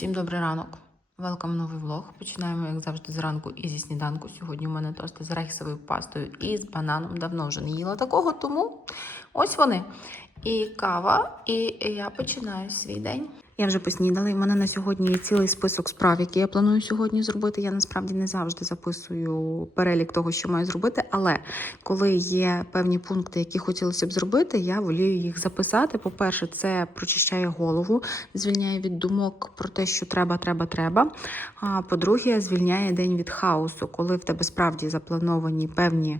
Всім добрий ранок. Велкам новий влог. Починаємо, як завжди, зранку і зі сніданку. Сьогодні у мене тости з рейсовою пастою і з бананом. Давно вже не їла такого, тому ось вони. І кава, і я починаю свій день. Я вже поснідала, і в мене на сьогодні є цілий список справ, які я планую сьогодні зробити. Я насправді не завжди записую перелік того, що маю зробити. Але коли є певні пункти, які хотілося б зробити, я волію їх записати. По-перше, це прочищає голову, звільняє від думок про те, що треба, треба, треба. А по-друге, звільняє день від хаосу, коли в тебе справді заплановані певні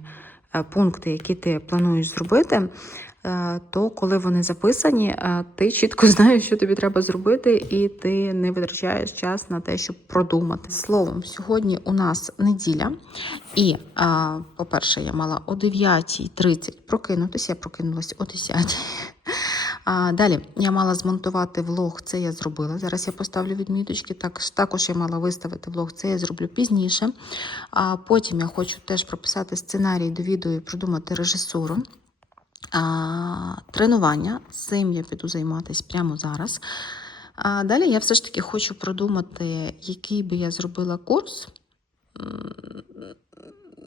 е, пункти, які ти плануєш зробити. Е, То коли вони записані, е, ти чітко знаєш, що тобі треба зробити, і ти не витрачаєш час на те, щоб продумати. Словом, сьогодні у нас неділя, і, по-перше, я мала о 9.30 прокинутися, я прокинулася о 10. А, далі я мала змонтувати влог, це я зробила. Зараз я поставлю відміточки. Так, також я мала виставити влог, це я зроблю пізніше. А потім я хочу теж прописати сценарій до відео і продумати режисуру. Тренування. Цим я піду займатися прямо зараз. А далі я все ж таки хочу продумати, який би я зробила курс.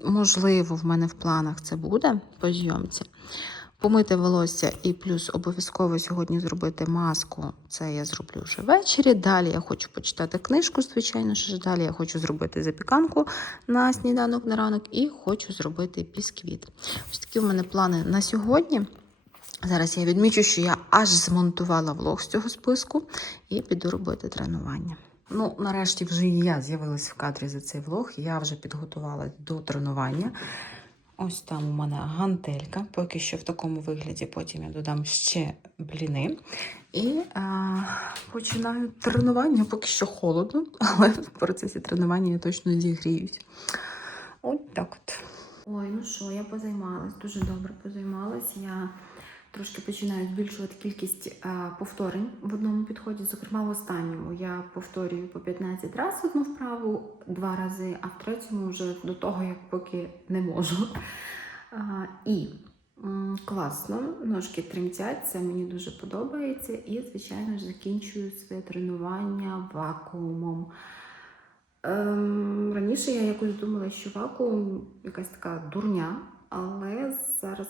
Можливо, в мене в планах це буде по зйомці. Помити волосся і плюс обов'язково сьогодні зробити маску. Це я зроблю вже ввечері. Далі я хочу почитати книжку, звичайно ж. Далі я хочу зробити запіканку на сніданок на ранок і хочу зробити бісквіт. Ось такі в мене плани на сьогодні. Зараз я відмічу, що я аж змонтувала влог з цього списку і піду робити тренування. Ну, нарешті вже і я з'явилася в кадрі за цей влог. Я вже підготувалася до тренування. Ось там у мене гантелька, поки що в такому вигляді. Потім я додам ще бліни. І а, починаю тренування. Поки що холодно, але в процесі тренування я точно зігріюсь. От так от. Ой, ну що, я позаймалась, дуже добре позаймалась. Я трошки починаю збільшувати кількість е, повторень в одному підході. Зокрема, в останньому я повторюю по 15 разів одну вправу, два рази, а в третьому вже до того, як поки не можу. І класно, ножки тремтять, це мені дуже подобається. І, звичайно ж, закінчую своє тренування вакуумом. Ем, раніше я якось думала, що вакуум якась така дурня, але зараз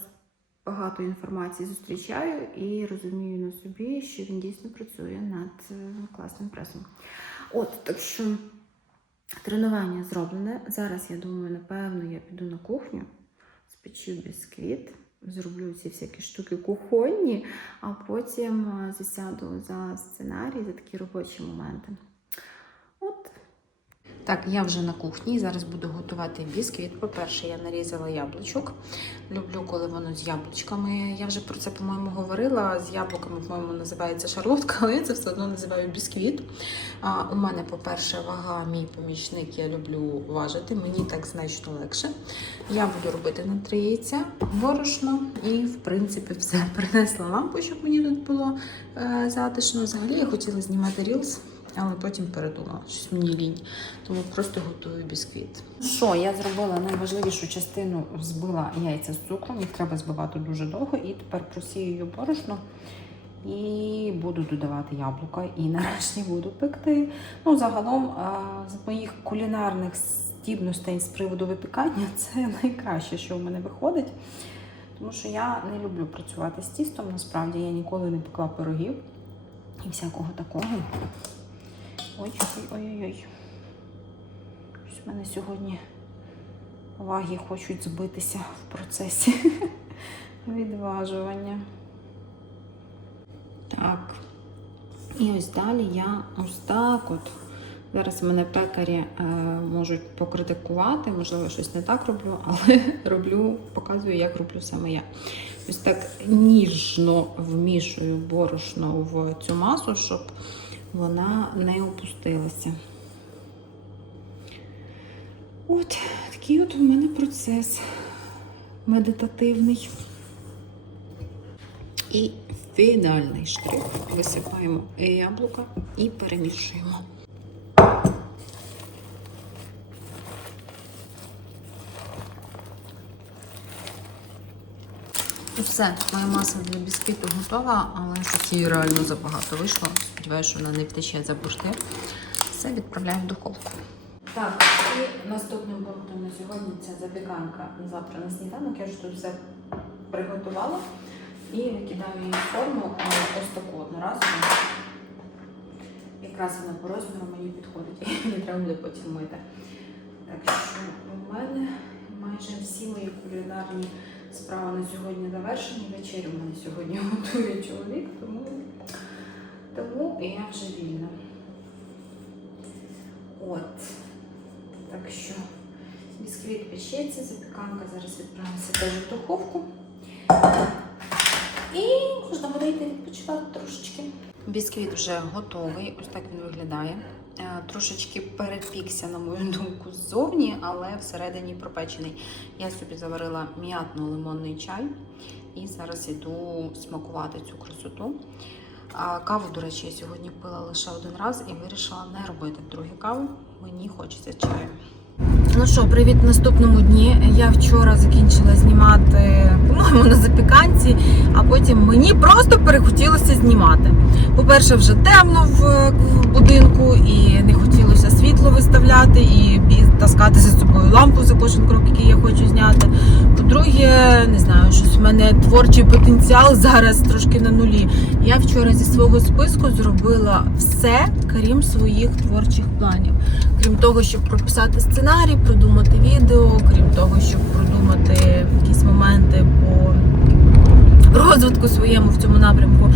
багато інформації зустрічаю і розумію на собі, що він дійсно працює над е, класним пресом. От, так що тренування зроблене. Зараз я думаю, напевно, я піду на кухню, спечу бісквіт, зроблю ці всякі штуки кухонні, а потім е, засяду за сценарій, за такі робочі моменти. Так, я вже на кухні. Зараз буду готувати бісквіт. По-перше, я нарізала яблучок. Люблю, коли воно з яблучками. Я вже про це, по-моєму, говорила. З яблуками, по-моєму, називається шарлотка, але я це все одно називаю бісквіт. А, у мене, по-перше, вага, мій помічник, я люблю важити, мені так значно легше. Я буду робити на три яйця, борошно і, в принципі, все. Принесла лампу, щоб мені тут було е, затишно. Взагалі я хотіла знімати рілс. Але потім передумала, щось мені лінь, тому просто готую бісквіт. Що, я зробила найважливішу частину, збила яйця з цукром, їх треба збивати дуже довго, і тепер просію борошно і буду додавати яблука. І нарешті буду пекти. Ну, загалом, з моїх кулінарних здібностей з приводу випікання, це найкраще, що в мене виходить. Тому що я не люблю працювати з тістом. Насправді я ніколи не пекла пирогів і всякого такого. Ой-ой-ой-ой. Щось в мене сьогодні ваги хочуть збитися в процесі відважування. Так. І ось далі я ось так от. Зараз мене пекарі е, можуть покритикувати, можливо, щось не так роблю, але роблю, показую, як роблю саме я. Ось так ніжно вмішую борошно в цю масу, щоб вона не опустилася. От, такий от у мене процес медитативний. І фінальний штрих. Висипаємо яблука і перемішуємо. Ну все, моя маса для бісквіту готова, але щось її реально забагато вийшло. Сподіваюся, що вона не втече за бурти. Все відправляю в духовку. Так, і наступним пунктом на сьогодні це запіканка завтра на сніданок. Я ж тут все приготувала і викидаю її в форму ось таку одноразову. Якраз вона по розміру мені підходить, і не треба буде потім мити. Так що у мене майже всі мої кулінарні справи на сьогодні завершені. Вечерю в мене сьогодні готує чоловік, тому, тому я вже вільна. От. Так що бісквіт печеться, запіканка зараз відправиться теж в духовку. І можна буде йти відпочивати трошечки. Бісквіт вже готовий, ось так він виглядає. Е, Трошечки перепікся, на мою думку, ззовні, але всередині пропечений. Я собі заварила м'ятно-лимонний чай і зараз іду смакувати цю красоту. Каву, до речі, я сьогодні пила лише один раз і вирішила не робити другу каву. Мені хочеться чаю. Ну що, привіт наступному дні. Я вчора закінчила знімати, по-моєму, на запіканці, а потім мені просто перехотілося знімати. По-перше, вже темно в, будинку і не хотілося світло виставляти і таскати за собою лампу за кожен крок, який я хочу зняти. По-друге, не знаю, щось в мене творчий потенціал зараз трошки на нулі. Я вчора зі свого списку зробила все, крім своїх творчих планів. Крім того, щоб прописати сценарій, продумати відео, крім того, щоб продумати якісь моменти по розвитку своєму в цьому напрямку.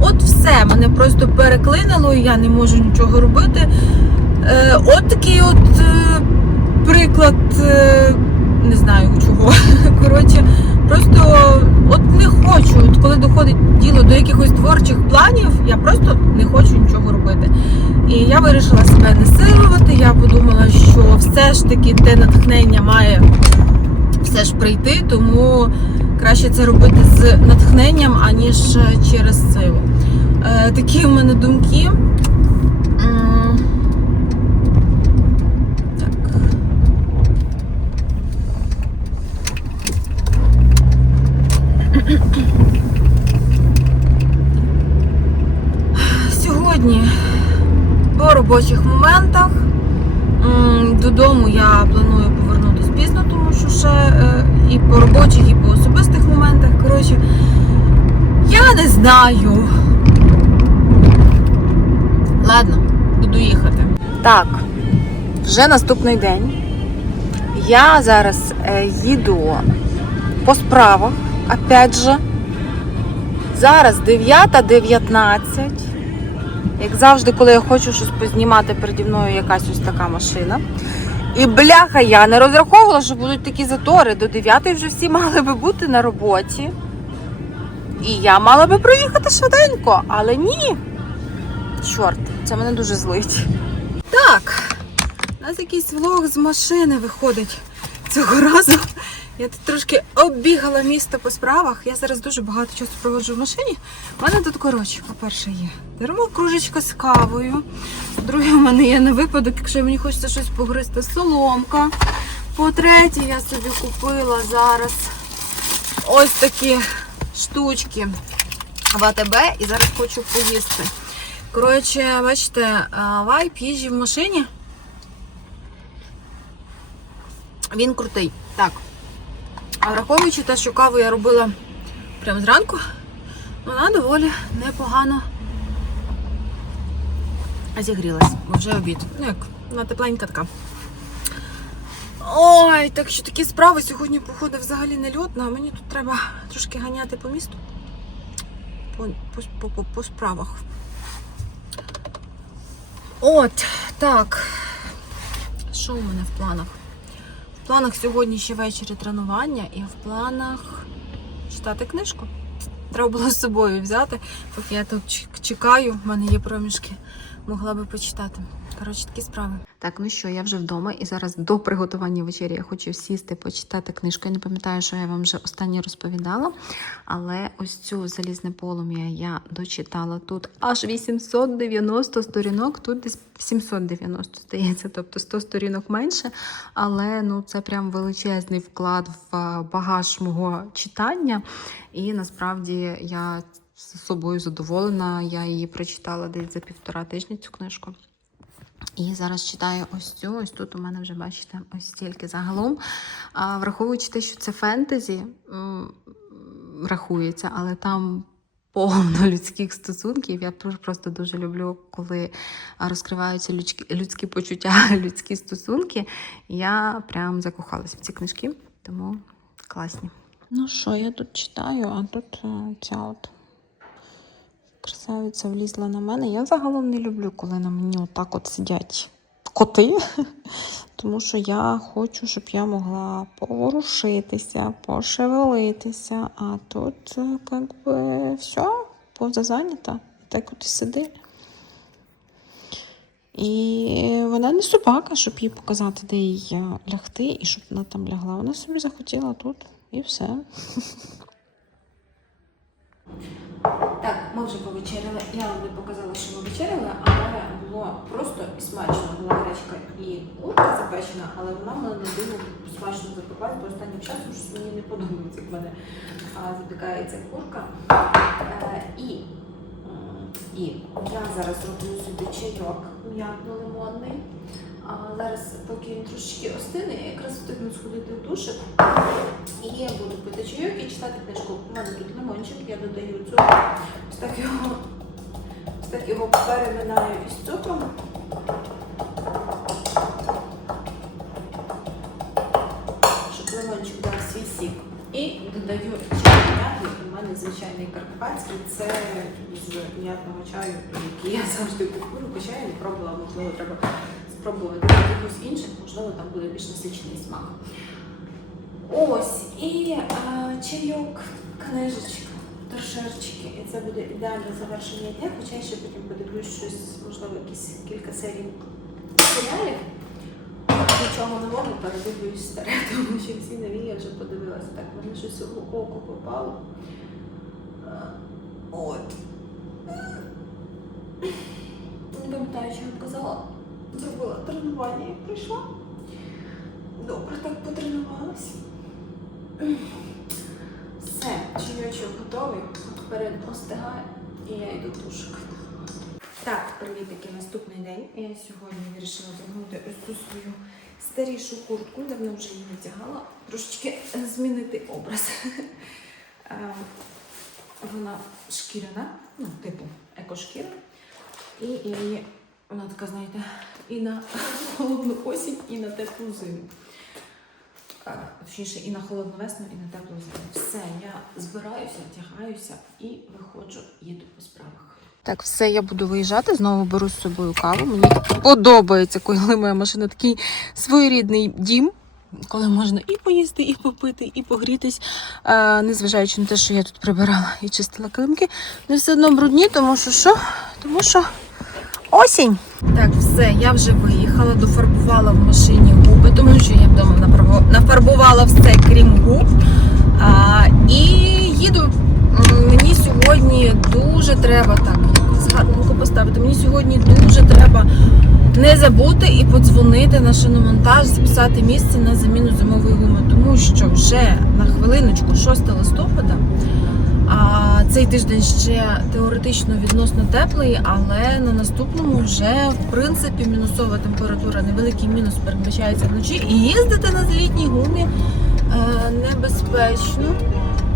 От все, мене просто переклинило, і я не можу нічого робити. Е, от такий от е, приклад, е, не знаю чого. Коротше, просто от не хочу. От коли доходить діло до якихось творчих планів, я просто не хочу нічого робити. І я вирішила себе не силувати. Я подумала, що все ж таки те натхнення має все ж прийти, тому краще це робити з натхненням, аніж через силу. Е, такі в мене думки. М, Так. Сьогодні по робочих моментах. Додому я планую повернутися пізно, тому що ще е, і по робочих, і по особистих моментах. Коротше, я не знаю. Ладно, буду їхати. Так, вже наступний день. Я зараз е, їду по справах, опять же. Зараз 9.19. Як завжди, коли я хочу щось познімати, переді мною якась ось така машина. І бляха, я не розраховувала, що будуть такі затори. До 9 вже всі мали би бути на роботі. І я мала би проїхати швиденько, але ні. Чорт, це мене дуже злить. Так, у нас якийсь влог з машини виходить цього разу. Я тут трошки оббігала місто по справах. Я зараз дуже багато часу проводжу в машині. У мене тут, коротше, по-перше, є термокружечка з кавою. По-друге, у мене є на випадок, якщо мені хочеться щось погризти, соломка. По-третє, я собі купила зараз ось такі штучки в АТБ і зараз хочу поїсти. Коротше, бачите, вайп їжі в машині. Він крутий. Так. А враховуючи те, що каву я робила прямо зранку, вона доволі непогано зігрілась, бо вже обід. Ну як, вона тепленька така. Ой, так що такі справи сьогодні, походу, взагалі не льотно, а мені тут треба трошки ганяти по місту. По, по, по, по справах. От, так. Що у мене в планах? В планах сьогодні ще ввечері тренування і в планах читати книжку. Треба було з собою взяти, поки я тут чекаю. В мене є проміжки могла би почитати. Коротше, такі справи. Так, ну що, я вже вдома, і зараз до приготування вечері я хочу сісти, почитати книжку. Я не пам'ятаю, що я вам вже останнє розповідала. Але ось цю залізне полум'я я дочитала тут аж 890 сторінок, тут десь 790, здається, тобто 100 сторінок менше. Але ну, це прям величезний вклад в багаж мого читання. І насправді я з собою задоволена. Я її прочитала десь за півтора тижні цю книжку. І зараз читаю ось цю. Ось тут у мене вже бачите, ось стільки загалом. А, враховуючи те, що це фентезі, рахується, але там повно людських стосунків. Я просто дуже люблю, коли розкриваються людські, людські почуття, людські стосунки. Я прям закохалася в ці книжки, тому класні. Ну що, я тут читаю, а тут е, ця от красавиця влізла на мене. Я загалом не люблю, коли на мені отак от сидять коти, тому що я хочу, щоб я могла поворушитися, пошевелитися, а тут е, как би все, поза зайнята. Так от і сиди. І вона не собака, щоб їй показати, де їй е, лягти, і щоб вона там лягла. Вона собі захотіла тут і все. Так, ми вже повечеряли. Я вам не показала, що ми вечеряли, але було просто смачно. Була гречка і курка запечена, але вона мене не диво смачно запекла, бо останнім часом щось мені не подобається, як мене запікається курка. Е, і, і я зараз роблю собі чайок м'ятно-лимонний. Зараз, поки він трошечки остине, я якраз встигну сходити в душик. І я буду пити чайок і читати книжку. У мене тут лимончик, я додаю цукор. Ось так його, ось так його переминаю із цукром. Щоб лимончик дав свій сік. І додаю чай м'ятний. У мене звичайний карпатський. Це з м'ятного чаю, який я завжди купую, хоча я не пробувала, можливо, треба спробувати якихось інших, можливо, там буде більш насичений смак. Ось, і е, чайок, книжечка, торшерчики. І це буде ідеальне завершення дня, хоча я ще потім подивлюсь щось, можливо, якісь кілька серій серіалів. Нічого нового передивлюсь старе, тому що всі нові я вже подивилася. Так, мене щось у око попало. Е, От. Не пам'ятаю, що я казала. Зробила тренування і прийшла. Добре, так потренувалась. Все, чайочок готовий, перед остигає і я йду в душик. Так, привітики, наступний день. Я сьогодні вирішила загнути ось цю свою старішу куртку, давно вже її не трошечки змінити образ. Е, Вона шкіряна, ну, типу екошкіра. І я її, вона така, знаєте, і на холодну осінь, і на теплу зиму. Точніше, і на холодну весну, і на теплу зиму. Все, я збираюся, вдягаюся і виходжу, їду по справах. Так, все, я буду виїжджати, знову беру з собою каву. Мені подобається, коли моя машина такий своєрідний дім, коли можна і поїсти, і попити, і погрітись. Е, незважаючи на те, що я тут прибирала і чистила килимки, не все одно брудні, тому що що? Тому що осінь. Так, все, я вже виїхала, дофарбувала в машині губи, тому що я вдома нафарбувала все, крім губ. А, і їду. Мені сьогодні дуже треба так якось поставити. Мені сьогодні дуже треба не забути і подзвонити на шиномонтаж, записати місце на заміну зимової гуми, тому що вже на хвилиночку 6 листопада. А цей тиждень ще теоретично відносно теплий, але на наступному вже в принципі мінусова температура, невеликий мінус передбачається вночі. І їздити на злітній гумі е, небезпечно.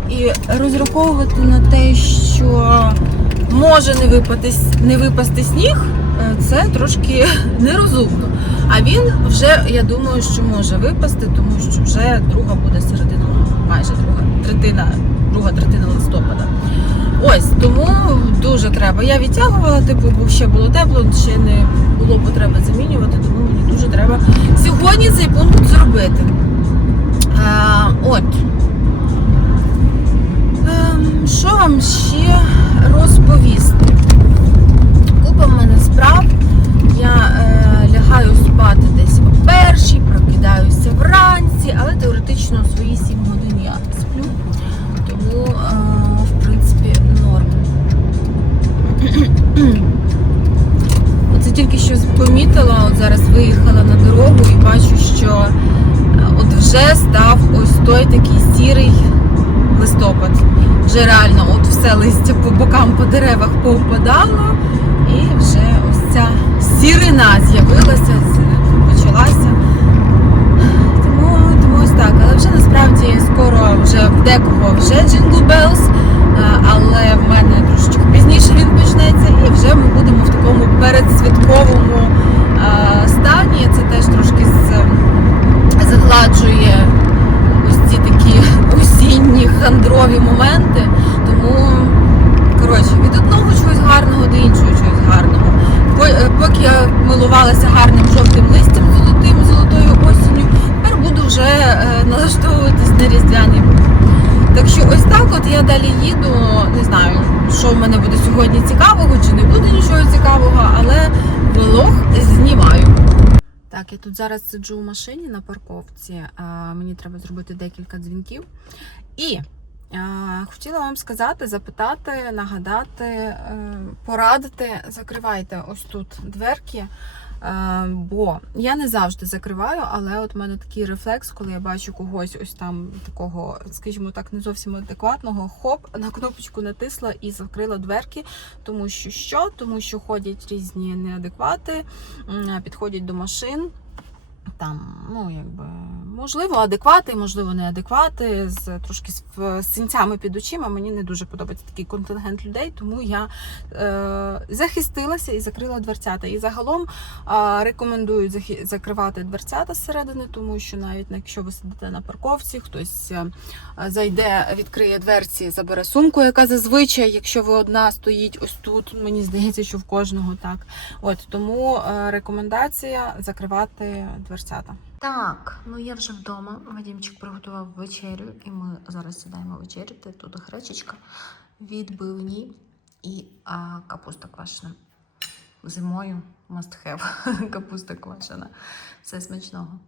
І розраховувати на те, що може не випасти, не випасти сніг, е, це трошки нерозумно. А він вже, я думаю, що може випасти, тому що вже друга буде середина, майже друга третина, друга третина листопада. Ось тому дуже треба. Я відтягувала, типу, бо ще було тепло, ще не було потреби замінювати, тому мені дуже треба сьогодні цей пункт зробити. А, от. Все листя по бокам, по деревах повпадало, і вже ось ця сірина з'явилася, почалася. Тому, тому ось так. Але вже насправді скоро вже в декого вже Jingle Bells, е, але в мене трошечки пізніше він почнеться, і вже ми будемо в такому передсвятковому е, стані. Це теж трошки загладжує ось ці такі осінні хандрові моменти. Тому, коротше, від одного чогось гарного до іншого чогось гарного. Е, Поки я милувалася гарним жовтим листям золотим, золотою осінню, тепер буду вже е, налаштовуватись на різдвяний бук. Так що ось так от я далі їду. Не знаю, що в мене буде сьогодні цікавого, чи не буде нічого цікавого, але влог знімаю. Так, я тут зараз сиджу у машині на парковці. Мені треба зробити декілька дзвінків. І хотіла вам сказати, запитати, нагадати, е, порадити. Закривайте ось тут дверки. е, Бо я не завжди закриваю, але от в мене такий рефлекс, коли я бачу когось ось там такого, скажімо так, не зовсім адекватного, хоп, на кнопочку натисла і закрила дверки. Тому що що? Тому що ходять різні неадеквати, підходять до машин. Там, ну, якби, можливо, адеквати, можливо, неадеквати, з трошки з, синцями під очима. Мені не дуже подобається такий контингент людей, тому я е, захистилася і закрила дверцята. І загалом е, рекомендую закривати дверцята зсередини, тому що навіть якщо ви сидите на парковці, хтось е, зайде, відкриє дверці, забере сумку, яка зазвичай, якщо ви одна стоїть ось тут, мені здається, що в кожного так. От тому е, рекомендація закривати дверцята. Так, ну я вже вдома. Вадімчик приготував вечерю, і ми зараз сідаємо вечеряти. Тут гречечка, відбивні і а, капуста квашена. Зимою must have капуста квашена. Все смачного.